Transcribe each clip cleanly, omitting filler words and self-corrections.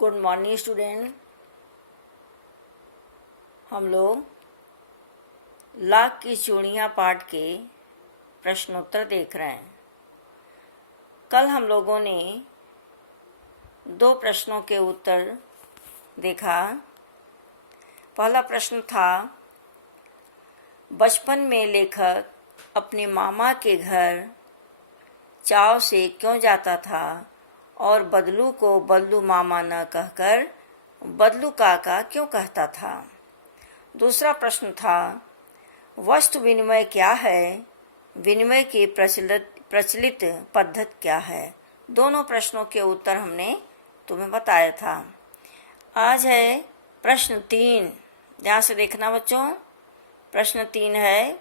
Good morning student. हम लोग लाख की चूड़ियाँ पाठ के प्रश्नोत्तर देख रहे हैं। कल हम लोगों ने 2 प्रश्नों के उत्तर देखा। पहला प्रश्न था, बचपन में लेखक अपने मामा के घर चाव से क्यों जाता था और बदलू को बदलू मामा न कहकर बदलू काका क्यों कहता था। दूसरा प्रश्न था, वस्तु विनिमय क्या है, विनिमय की प्रचलित पद्धति क्या है। दोनों प्रश्नों के उत्तर हमने तुम्हें बताया था। आज है प्रश्न 3। ध्यान से देखना बच्चों। प्रश्न 3 है,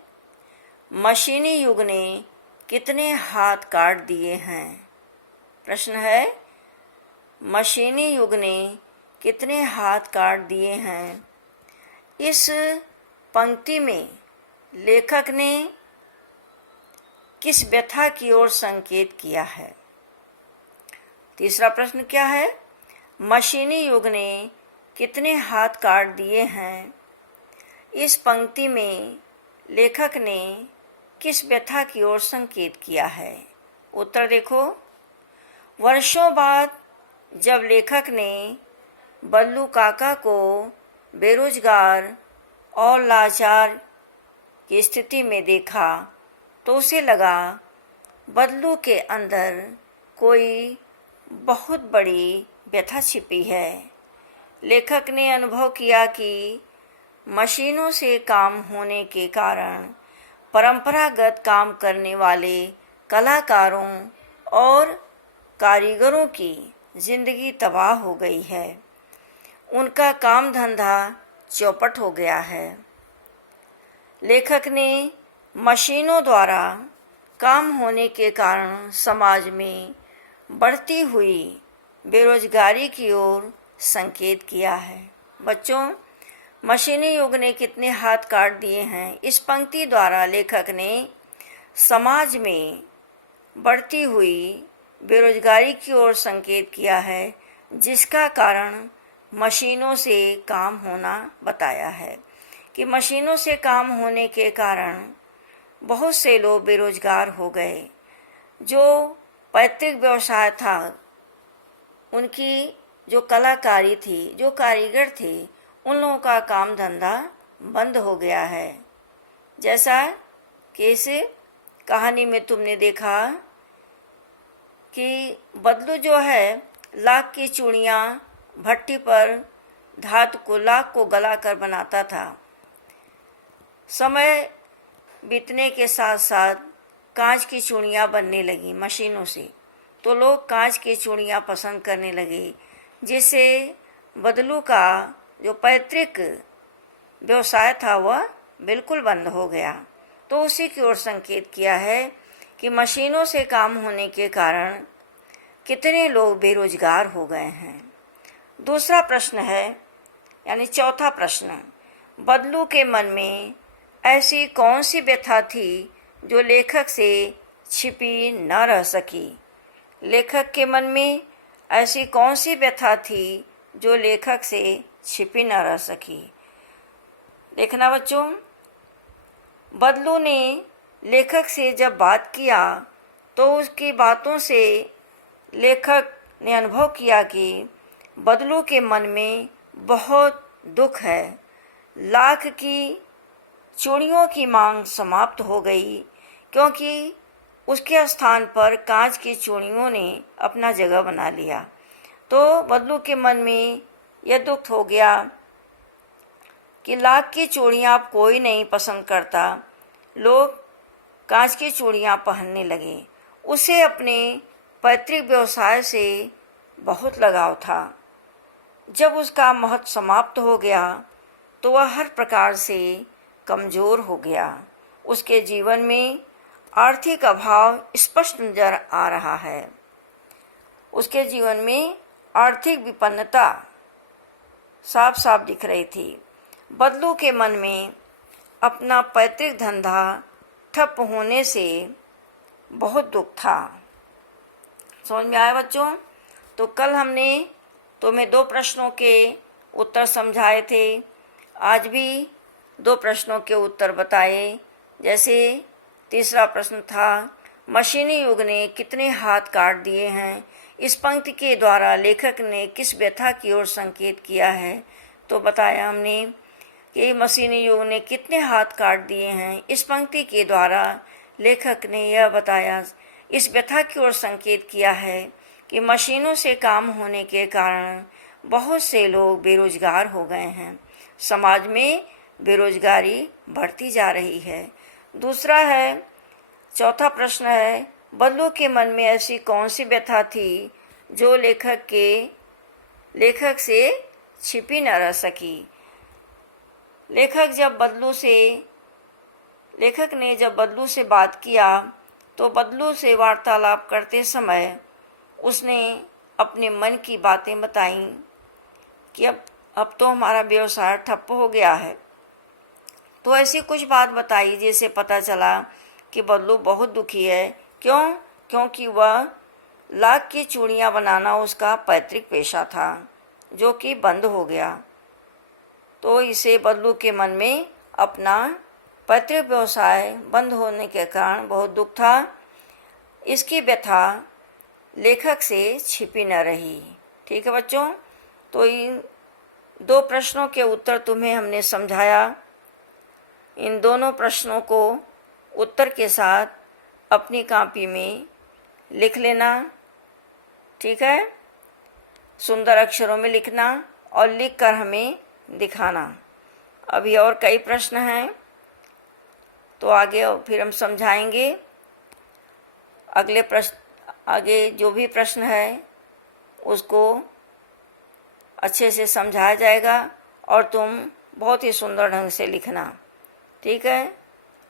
मशीनी युग ने कितने हाथ काट दिए हैं। प्रश्न है, मशीनी युग ने कितने हाथ काट दिए हैं। इस पंक्ति में लेखक ने किस व्यथा की ओर संकेत किया है। तीसरा प्रश्न क्या है, मशीनी युग ने कितने हाथ काट दिए हैं। इस पंक्ति में लेखक ने किस व्यथा की ओर संकेत किया है। उत्तर देखो। वर्षों बाद जब लेखक ने बल्लू काका को बेरोजगार और लाचार की स्थिति में देखा तो उसे लगा बल्लू के अंदर कोई बहुत बड़ी व्यथा छिपी है। लेखक ने अनुभव किया कि मशीनों से काम होने के कारण परंपरागत काम करने वाले कलाकारों और कारीगरों की जिंदगी तबाह हो गई है। उनका काम धंधा चौपट हो गया है। लेखक ने मशीनों द्वारा काम होने के कारण समाज में बढ़ती हुई बेरोजगारी की ओर संकेत किया है। बच्चों, मशीनी युग ने कितने हाथ काट दिए हैं। इस पंक्ति द्वारा लेखक ने समाज में बढ़ती हुई बेरोजगारी की ओर संकेत किया है, जिसका कारण मशीनों से काम होना बताया है कि मशीनों से काम होने के कारण बहुत से लोग बेरोजगार हो गए। जो पैतृक व्यवसाय था, उनकी जो कलाकारी थी, जो कारीगर थे, उन लोगों का काम धंधा बंद हो गया है। जैसा कि इस कहानी में तुमने देखा कि बदलू जो है लाख की चूड़ियाँ भट्टी पर धातु को लाख को गलाकर बनाता था। समय बीतने के साथ साथ कांच की चूड़ियाँ बनने लगी मशीनों से, तो लोग कांच की चूड़ियाँ पसंद करने लगे, जिससे बदलू का जो पैतृक व्यवसाय था वह बिल्कुल बंद हो गया। तो उसी की ओर संकेत किया है कि मशीनों से काम होने के कारण कितने लोग बेरोजगार हो गए हैं। दूसरा प्रश्न है, यानी चौथा प्रश्न, बदलू के मन में ऐसी कौन सी व्यथा थी जो लेखक से छिपी न रह सकी। लेखक के मन में ऐसी कौन सी व्यथा थी जो लेखक से छिपी न रह सकी। देखना बच्चों, बदलू ने लेखक से जब बात किया तो उसकी बातों से लेखक ने अनुभव किया कि बदलू के मन में बहुत दुख है। लाख की चूड़ियों की मांग समाप्त हो गई, क्योंकि उसके स्थान पर कांच की चूड़ियों ने अपना जगह बना लिया। तो बदलू के मन में यह दुख हो गया कि लाख की चूड़ियाँ अब कोई नहीं पसंद करता, लोग कांच की चूड़ियाँ पहनने लगे। उसे अपने पैतृक व्यवसाय से बहुत लगाव था। जब उसका महत्व समाप्त हो गया तो वह हर प्रकार से कमज़ोर हो गया। उसके जीवन में आर्थिक अभाव स्पष्ट नजर आ रहा है। उसके जीवन में आर्थिक विपन्नता साफ साफ दिख रही थी। बदलू के मन में अपना पैतृक धंधा ठप होने से बहुत दुख था। समझ में आया बच्चों। तो कल हमने तो मैं 2 प्रश्नों के उत्तर समझाए थे। आज भी 2 प्रश्नों के उत्तर बताए। जैसे तीसरा प्रश्न था, मशीनी युग ने कितने हाथ काट दिए हैं। इस पंक्ति के द्वारा लेखक ने किस व्यथा की ओर संकेत किया है। तो बताया हमने कि मशीनी युग ने कितने हाथ काट दिए हैं। इस पंक्ति के द्वारा लेखक ने यह बताया, इस व्यथा की ओर संकेत किया है कि मशीनों से काम होने के कारण बहुत से लोग बेरोजगार हो गए हैं। समाज में बेरोजगारी बढ़ती जा रही है। दूसरा है, चौथा प्रश्न है, बदलू के मन में ऐसी कौन सी व्यथा थी जो लेखक से छिपी न रह सकी। लेखक ने जब बदलू से बात किया तो बदलू से वार्तालाप करते समय उसने अपने मन की बातें बताईं कि अब तो हमारा व्यवसाय ठप्प हो गया है। तो ऐसी कुछ बात बताई जिससे पता चला कि बदलू बहुत दुखी है। क्योंकि वह लाख की चूड़ियाँ बनाना उसका पैतृक पेशा था, जो कि बंद हो गया। तो इसे बदलू के मन में अपना पैतृक व्यवसाय बंद होने के कारण बहुत दुख था। इसकी व्यथा लेखक से छिपी न रही। ठीक है बच्चों, तो इन 2 प्रश्नों के उत्तर तुम्हें हमने समझाया। इन दोनों प्रश्नों को उत्तर के साथ अपनी कॉपी में लिख लेना। ठीक है, सुंदर अक्षरों में लिखना और लिखकर हमें दिखाना। अभी और कई प्रश्न हैं, तो आगे फिर हम समझाएंगे। आगे जो भी प्रश्न है उसको अच्छे से समझाया जाएगा और तुम बहुत ही सुंदर ढंग से लिखना। ठीक है,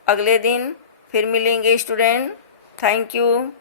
अगले दिन फिर मिलेंगे स्टूडेंट। Thank you.